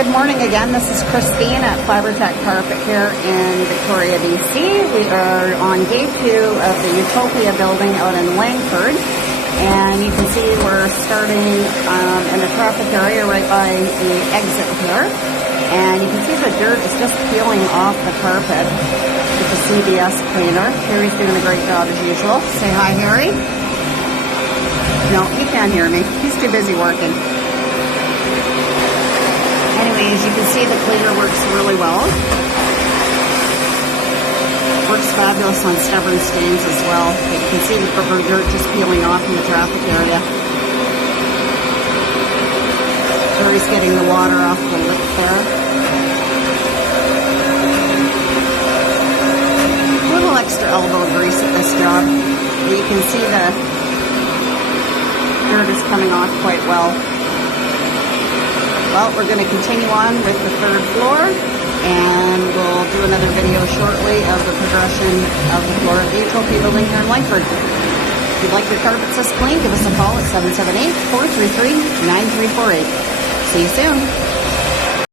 Good morning again. This is Christine at Fibre Carpet here in Victoria, BC. We are on day 2 of the Utopia building out in Langford. And you can see we're starting in the traffic area right by the exit here. And you can see the dirt is just peeling off the carpet with the CBS cleaner. Harry's doing a great job as usual. Say hi, Harry. No, he can't hear me. He's too busy working. Anyways, you can see the cleaner works really well. Works fabulous on stubborn stains as well. You can see the dirt just peeling off in the traffic area. Harry's getting the water off the lip there. A little extra elbow grease at this job. But you can see the dirt is coming off quite well. Well, we're going to continue on with the 3rd floor, and we'll do another video shortly of the progression of the floor of the Utopia building here in Langford. If you'd like your carpets this clean, give us a call at 778-433-9348. See you soon.